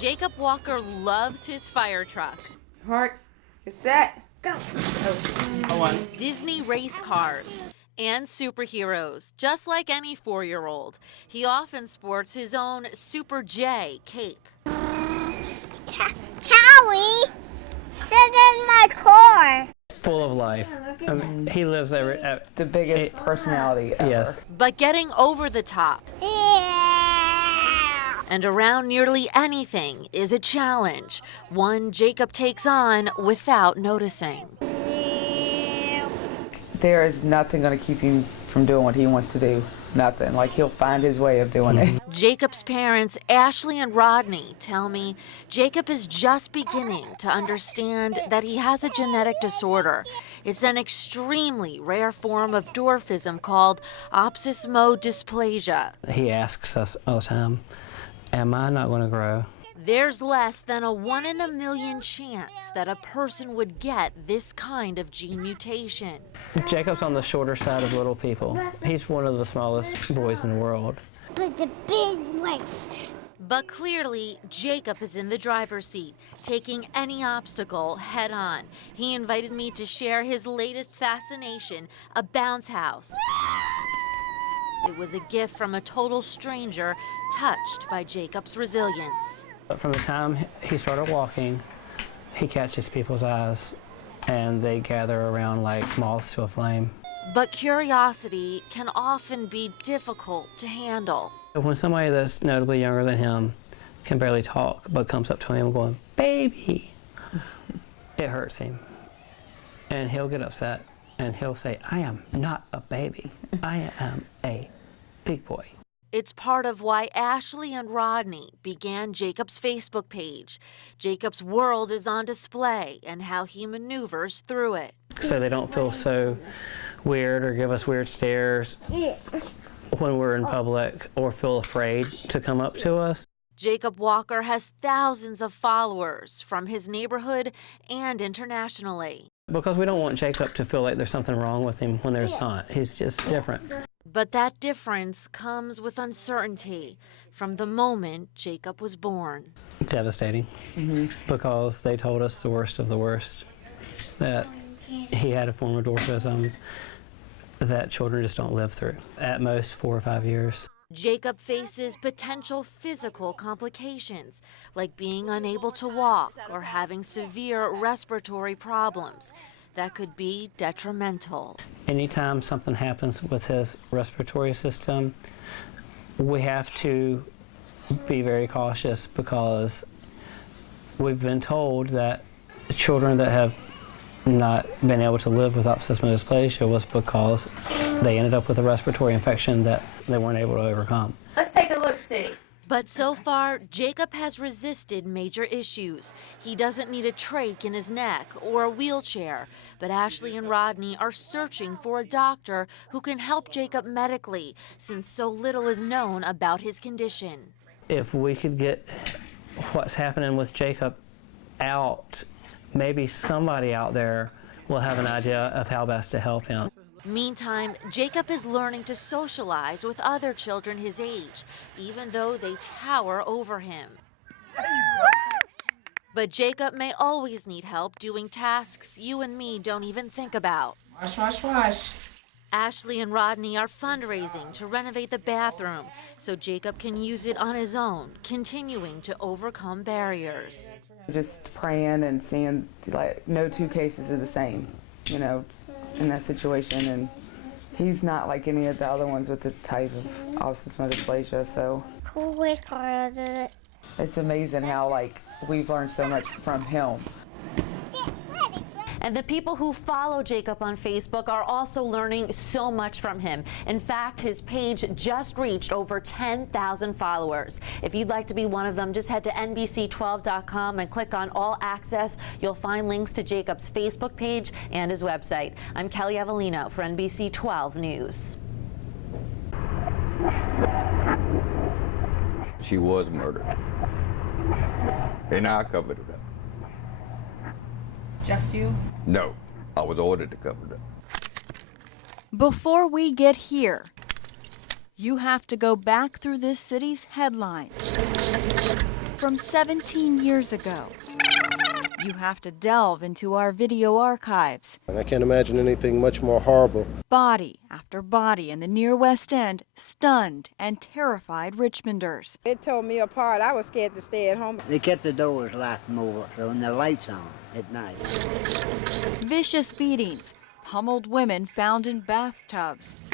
Jacob Walker loves his fire truck. Hearts, get set, go. Disney race cars and superheroes, just like any 4-year-old. He often sports his own Super J cape. Callie, sit in my car. Full of life. I mean, he lives The biggest personality ever. Yes. But getting over the top Yeah. and around nearly anything is a challenge, one Jacob takes on without noticing. There is nothing going to keep him from doing what he wants to do. Nothing. Like, he'll find his way of doing it. Jacob's parents, Ashley and Rodney, tell me Jacob is just beginning to understand that he has a genetic disorder. It's an extremely rare form of dwarfism called opsis mode dysplasia. He asks us all the time, am I not going to grow? There's less than a 1 in a million chance that a person would get this kind of gene mutation. Jacob's on the shorter side of little people. He's one of the smallest boys in the world. But the big race. But clearly, Jacob is in the driver's seat, taking any obstacle head on. He invited me to share his latest fascination, a bounce house. It was a gift from a total stranger, touched by Jacob's resilience. But from the time he started walking, he catches people's eyes, and they gather around like moths to a flame. But curiosity can often be difficult to handle. When somebody that's notably younger than him can barely talk, but comes up to him going, "Baby," it hurts him. And he'll get upset, and he'll say, "I am not a baby. I am a big boy." It's part of why Ashley and Rodney began Jacob's Facebook page. Jacob's world is on display and how he maneuvers through it. So they don't feel so weird or give us weird stares when we're in public or feel afraid to come up to us. Jacob Walker has thousands of followers from his neighborhood and internationally. Because we don't want Jacob to feel like there's something wrong with him when there's not. He's just different. But that difference comes with uncertainty from the moment Jacob was born. Devastating, because they told us the worst of the worst, that he had a form of dwarfism that children just don't live through. At most 4 or 5 years. Jacob faces potential physical complications, like being unable to walk or having severe respiratory problems that could be detrimental. Anytime something happens with his respiratory system, we have to be very cautious, because we've been told that children that have not been able to live with opsis mode dysplasia was because they ended up with a respiratory infection that they weren't able to overcome. Let's take a look-see. But so far, Jacob has resisted major issues. He doesn't need a trach in his neck or a wheelchair. But Ashley and Rodney are searching for a doctor who can help Jacob medically, since so little is known about his condition. If we could get what's happening with Jacob out, maybe somebody out there will have an idea of how best to help him. Meantime, Jacob is learning to socialize with other children his age, even though they tower over him. But Jacob may always need help doing tasks you and me don't even think about. Wash, wash, wash. Ashley and Rodney are fundraising to renovate the bathroom so Jacob can use it on his own, continuing to overcome barriers. Just praying and seeing, like, no two cases are the same, you know, in that situation. And he's not like any of the other ones with the type of opsis mode dysplasia, so Cool race car did it. it's amazing how, like, we've learned so much from him. And the people who follow Jacob on Facebook are also learning so much from him. In fact, his page just reached over 10,000 followers. If you'd like to be one of them, just head to NBC12.com and click on All Access. You'll find links to Jacob's Facebook page and his website. I'm Kelly Avellino for NBC 12 News. She was murdered, and I covered it up. Just you? No, I was ordered to cover it up. Before we get here, you have to go back through this city's headlines. from 17 years ago. You have to delve into our video archives. And I can't imagine anything much more horrible. Body after body in the near West End stunned and terrified Richmonders. It tore me apart. I was scared to stay at home. They kept the doors locked more, so and the lights on at night. Vicious beatings, pummeled women found in bathtubs,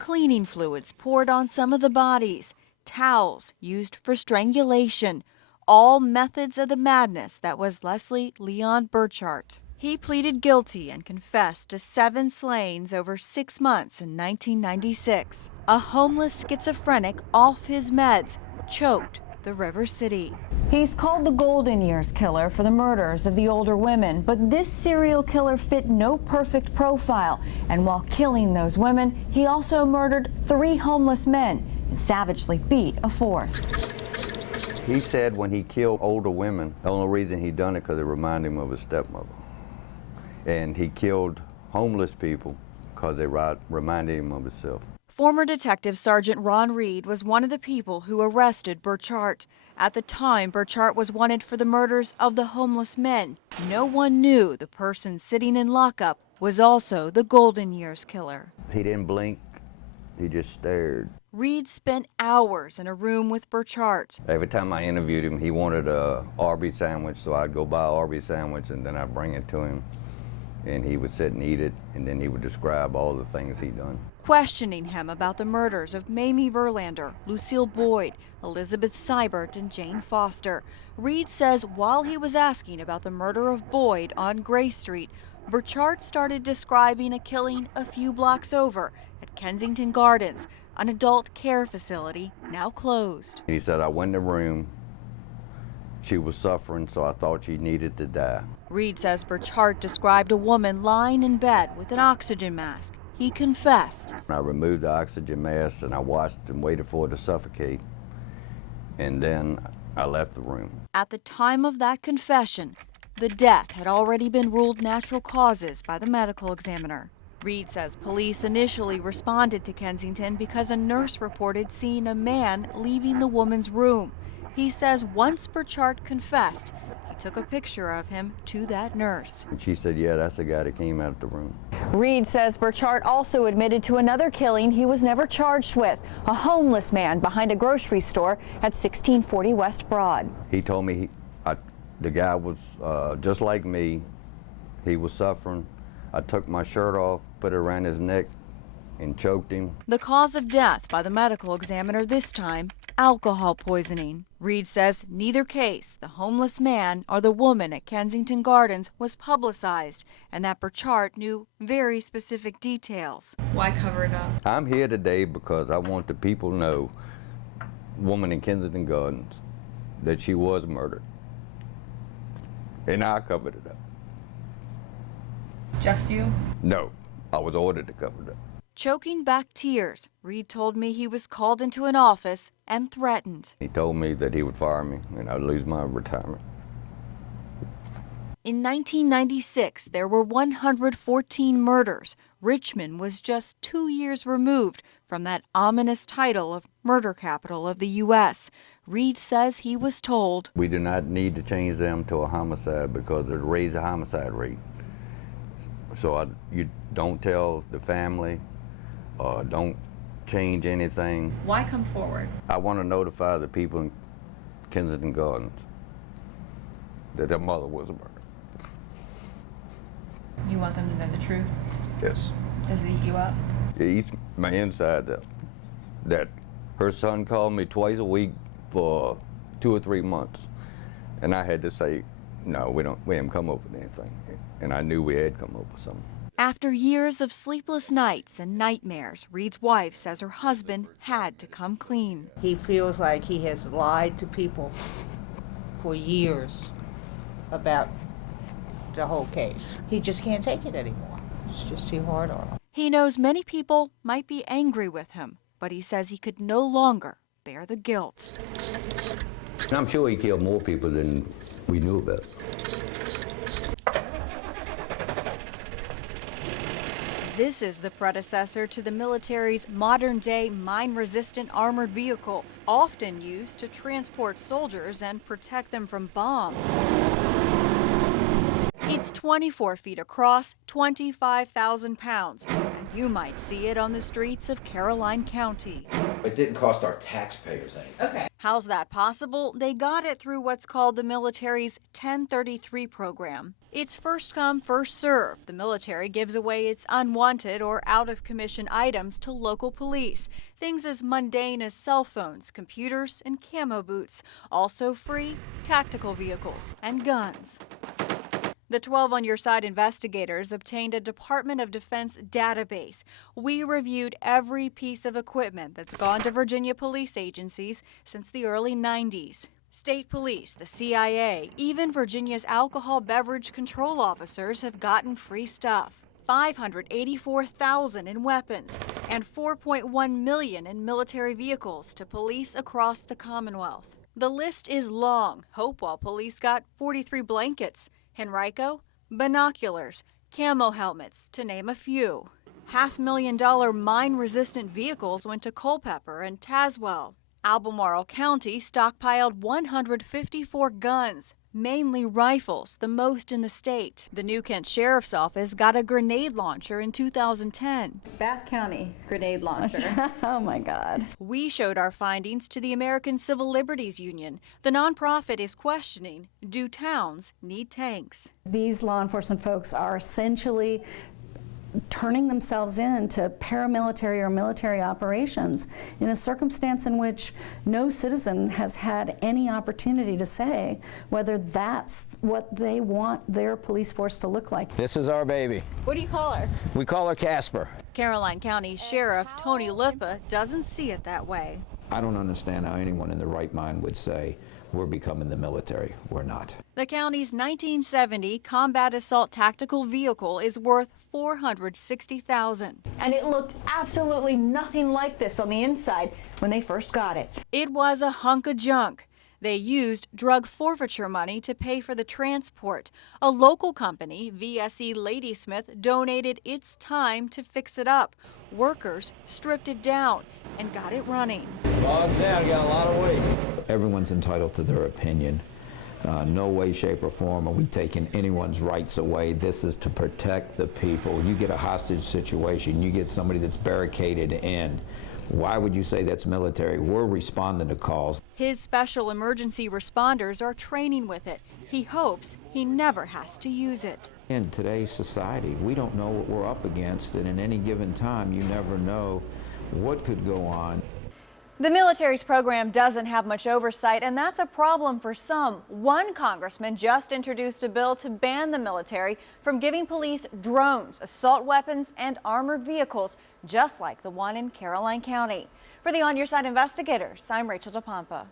cleaning fluids poured on some of the bodies, towels used for strangulation, all methods of the madness that was Leslie Leon Burchart. He pleaded guilty and confessed to 7 slayings over 6 months in 1996. A homeless schizophrenic off his meds choked the River City. He's called the Golden Years Killer for the murders of the older women, but this serial killer fit no perfect profile. And while killing those women, he also murdered 3 homeless men and savagely beat a 4th. He said when he killed older women, the only reason he done it because it reminded him of his stepmother. And he killed homeless people because they reminded him of himself. Former Detective Sergeant Ron Reed was one of the people who arrested Burchart. At the time, Burchart was wanted for the murders of the homeless men. No one knew the person sitting in lockup was also the Golden Years Killer. He didn't blink, he just stared. Reed spent hours in a room with Burchart. Every time I interviewed him, he wanted a Arby's sandwich, so I'd go buy an Arby's sandwich and then I'd bring it to him. And he would sit and eat it, and then he would describe all the things he'd done. Questioning him about the murders of Mamie Verlander, Lucille Boyd, Elizabeth Seibert, and Jane Foster, Reed says while he was asking about the murder of Boyd on Gray Street, Burchart started describing a killing a few blocks over at Kensington Gardens, an adult care facility now closed. He said, I went in the room, she was suffering, so I thought she needed to die. Reed says Burchart described a woman lying in bed with an oxygen mask. He confessed. I removed the oxygen mask and I watched and waited for her to suffocate, and then I left the room. At the time of that confession, the death had already been ruled natural causes by the medical examiner. Reed says police initially responded to Kensington because a nurse reported seeing a man leaving the woman's room. He says once Burchart confessed, he took a picture of him to that nurse. And she said, yeah, that's the guy that came out of the room. Reed says Burchart also admitted to another killing he was never charged with, a homeless man behind a grocery store at 1640 West Broad. He told me the guy was just like me. He was suffering. I took my shirt off, put it around his neck, and choked him. The cause of death by the medical examiner this time, alcohol poisoning. Reed says neither case, the homeless man or the woman at Kensington Gardens, was publicized, and that Burchart knew very specific details. Why cover it up? I'm here today because I want the people to know, woman in Kensington Gardens, that she was murdered. And I covered it up. Just you? No, I was ordered to cover it up. Choking back tears, Reed told me he was called into an office and threatened. He told me that he would fire me and I'd lose my retirement. In 1996, there were 114 murders. Richmond was just 2 years removed from that ominous title of murder capital of the U.S. Reed says he was told, We do not need to change them to a homicide because it raised the homicide rate. So you don't tell the family, don't change anything. Why come forward? I want to notify the people in Kensington Gardens that their mother was murdered. You want them to know the truth? Yes. Does it eat you up? It eats my inside up. That her son called me twice a week for 2 or 3 months, and I had to say, no, we haven't come up with anything. And I knew we had come up with something. After years of sleepless nights and nightmares, Reed's wife says her husband had to come clean. He feels like he has lied to people for years about the whole case. He just can't take it anymore. It's just too hard on him. He knows many people might be angry with him, but he says he could no longer bear the guilt. I'm sure he killed more people than we knew about. This is the predecessor to the military's modern-day mine-resistant armored vehicle, often used to transport soldiers and protect them from bombs. It's 24 feet across, 25,000 pounds, and you might see it on the streets of Caroline County. It didn't cost our taxpayers anything. Okay. How's that possible? They got it through what's called the military's 1033 program. It's first come, first serve. The military gives away its unwanted or out-of-commission items to local police. Things as mundane as cell phones, computers, and camo boots. Also free, tactical vehicles and guns. The 12 On Your Side investigators obtained a Department of Defense database. We reviewed every piece of equipment that's gone to Virginia police agencies since the early 90s. State police, the CIA, even Virginia's alcohol beverage control officers have gotten free stuff. $584,000 in weapons and $4.1 million in military vehicles to police across the Commonwealth. The list is long. Hopewell police got 43 blankets. Henrico, binoculars, camo helmets, to name a few. $500,000 mine-resistant vehicles went to Culpeper and Tazewell. Albemarle County stockpiled 154 guns, mainly rifles, the most in the state. The New Kent Sheriff's Office got a grenade launcher in 2010. Bath County grenade launcher. Oh my God. We showed our findings to the American Civil Liberties Union. The nonprofit is questioning, do towns need tanks? These law enforcement folks are essentially turning themselves into paramilitary or military operations in a circumstance in which no citizen has had any opportunity to say whether that's what they want their police force to look like. This is our baby. What do you call her? We call her Casper. Caroline County Sheriff Tony Lippa doesn't see it that way. I don't understand how anyone in their right mind would say, we're becoming the military. We're not. The county's 1970 combat assault tactical vehicle is worth $460,000. And it looked absolutely nothing like this on the inside when they first got it. It was a hunk of junk. They used drug forfeiture money to pay for the transport. A local company, VSE Ladysmith, donated its time to fix it up. Workers stripped it down and got it running. Bob's down, got a lot of weight. Everyone's entitled to their opinion. No way, shape, or form are we taking anyone's rights away. This is to protect the people. You get a hostage situation, you get somebody that's barricaded in. Why would you say that's military? We're responding to calls. His special emergency responders are training with it. He hopes he never has to use it. In today's society, we don't know what we're up against, and in any given time, you never know what could go on. The military's program doesn't have much oversight, and that's a problem for some. One congressman just introduced a bill to ban the military from giving police drones, assault weapons, and armored vehicles, just like the one in Caroline County. For the On Your Side investigators, I'm Rachel DePompa.